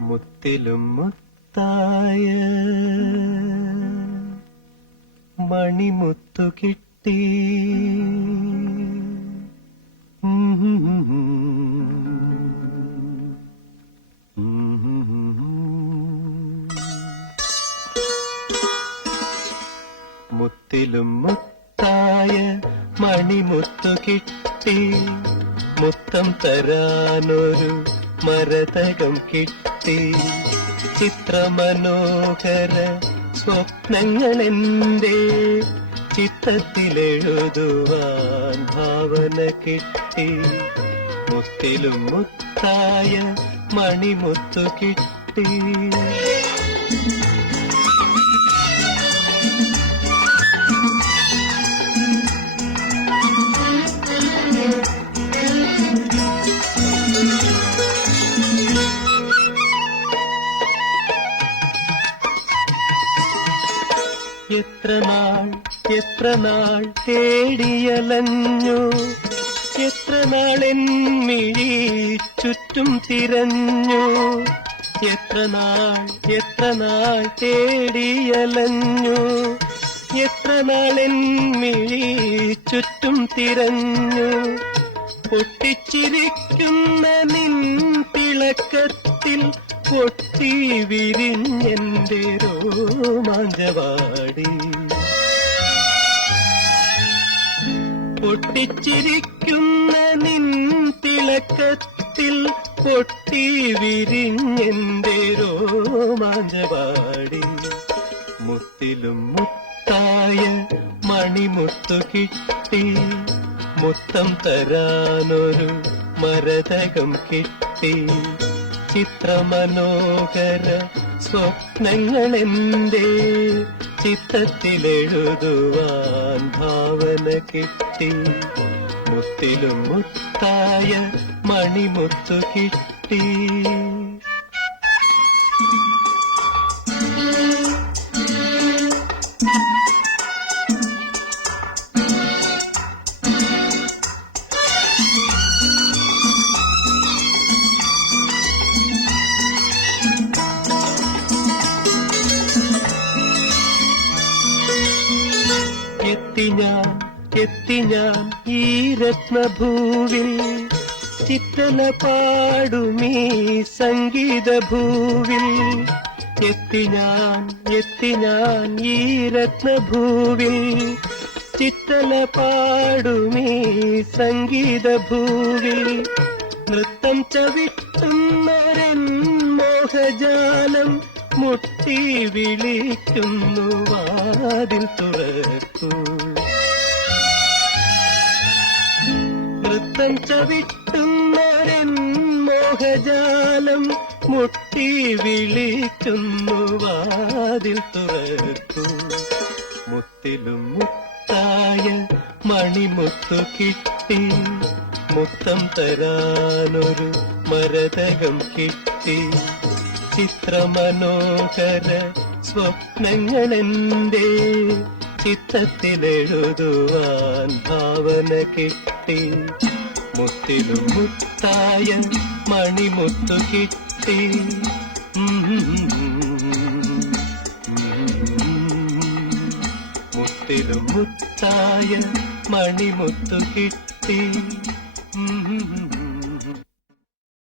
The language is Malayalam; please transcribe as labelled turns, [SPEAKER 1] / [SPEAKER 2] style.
[SPEAKER 1] മുത്തിലും മുത്തായ മണിമുത്തു കിട്ടി. മുത്തിലും മുത്തായ മണിമുത്തു കിട്ടി. മുത്തം തരാനൊരു മരതകം കിട്ടി. ചിത്രമനോഹര സ്വപ്നങ്ങളെന്റെ ചിത്രത്തിലെഴുതുവാൻ ഭാവന കിട്ടി. മുത്തിലും മുത്തായ മണിമുത്തു കിട്ടി. എത്ര നാൾ എത്ര നാൾ തേടിയലഞ്ഞു? എത്ര നാളെൻ മിഴി ചുറ്റും തിരഞ്ഞു? എത്ര നാൾ എത്ര നാൾ തേടിയലഞ്ഞു? എത്ര നാളെൻ മിഴി ചുറ്റും തിരഞ്ഞു? പൊട്ടിച്ചിരിക്കുന്ന നിൻ തിളക്കത്തിൽ പൊട്ടി വിരിഞ്ഞെന്റെ രോമാഞ്ചവാടി. പൊട്ടിച്ചിരിക്കുന്ന നിൻ തിളക്കത്തിൽ പൊട്ടി വിരിഞ്ഞെന്റെ രോമാഞ്ചവാടി. മുത്തിലും മുത്തായ മണിമുത്തു കിട്ടി. മുത്തം തരാനൊരു മരതകം കിട്ടി. ചിത്രമനോഹര സ്വപ്നങ്ങളെന്റെ ചിത്രത്തിലെഴുതുവാൻ ഭാവന കിട്ടി. മുത്തിലും മുത്തായ മണിമുത്തു കിട്ടി. എത്തി ഞാൻ എത്തി ഞാൻ ഈ രത്നഭൂവിൽ. ചിത്തല പാടുമീ സംഗീത ഭൂവിൽ എത്തി ഞാൻ എത്തി ഞാൻ ഈ രത്നഭൂവിൽ. ചിത്തല പാടുമീ സംഗീത ഭൂവിൽ നൃത്തം ചവിട്ടുന്നരൻ മോഹജാലം മുട്ടി വിളിക്കുന്നു വാതിൽ തുറക്കൂ. നൃത്തം ചവിട്ടുന്നരൻ മോഹജാലം മുട്ടി വിളിക്കുന്നു വാതിൽ തുറക്കൂ മുത്തിലും മുത്തായ മണിമുത്തു കിട്ടി. മുത്തം തരാനൊരു മരതകം കിട്ടി. ചിത്രമനോഹര സ്വപ്നങ്ങളെന്റെ ചിത്രത്തിലെഴുതുവാൻ ഭാവന കിട്ടി. മുത്തിലും മുത്തായ മണിമുത്തു കിട്ടി. മുത്തിലും മുത്തായ മണിമുത്തു കിട്ടി.